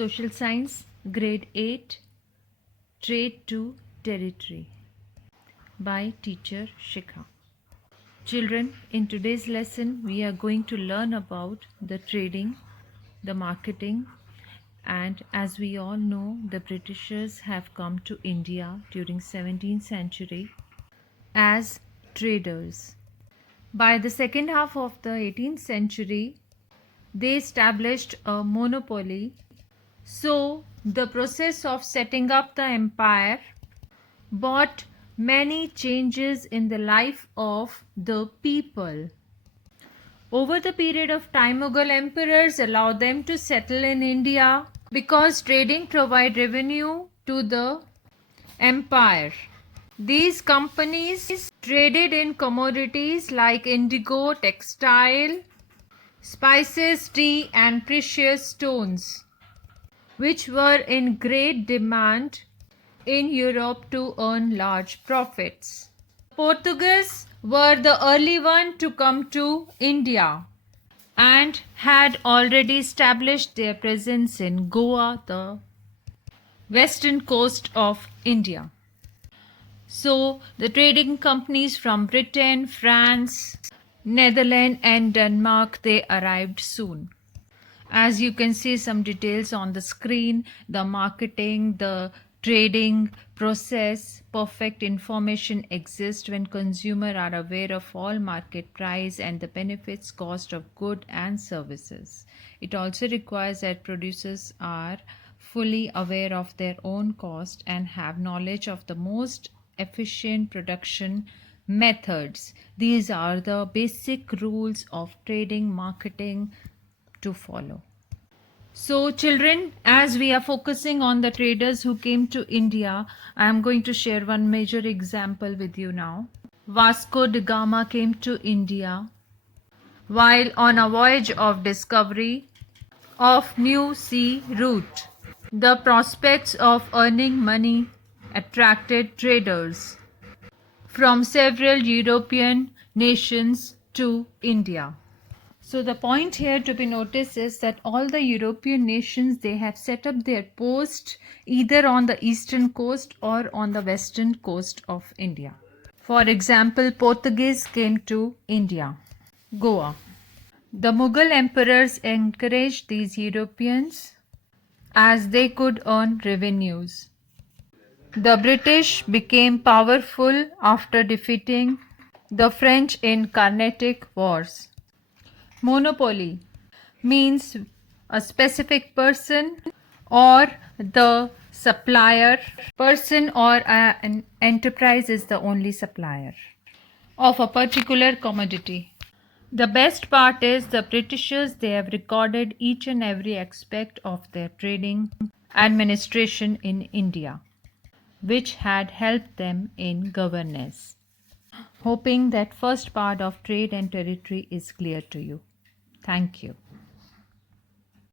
Social Science, Grade 8, Trade to Territory by Teacher Shikha. Children, in today's lesson, we are going to learn about the trading, the marketing, and as we all know, the Britishers have come to India during 17th century as traders. By the second half of the 18th century, they established a monopoly. So, the process of setting up the empire brought many changes in the life of the people. Over the period of time, Mughal emperors allowed them to settle in India because trading provided revenue to the empire. These companies traded in commodities like indigo, textile, spices, tea, and precious stones, which were in great demand in Europe to earn large profits. Portuguese were the early one to come to India and had already established their presence in Goa, the western coast of India. So the trading companies from Britain, France, Netherlands and Denmark, they arrived soon. As you can see some details on the screen, the marketing, the trading process, perfect information exists when consumers are aware of all market price and the benefits cost of goods and services. It also requires that producers are fully aware of their own cost and have knowledge of the most efficient production methods. These are the basic rules of trading, marketing to follow. So children, as we are focusing on the traders who came to India, I am going to share one major example with you now. Vasco da Gama came to India while on a voyage of discovery of new sea route. The prospects of earning money attracted traders from several European nations to India. So the point here to be noticed is that all the European nations, they have set up their post either on the eastern coast or on the western coast of India. For example, Portuguese came to India, Goa. The Mughal emperors encouraged these Europeans as they could earn revenues. The British became powerful after defeating the French in Carnatic Wars. Monopoly means a specific person or the supplier. Person or an enterprise is the only supplier of a particular commodity. The best part is the Britishers, they have recorded each and every aspect of their trading administration in India, which had helped them in governance. Hoping that first part of trade and territory is clear to you. Thank you.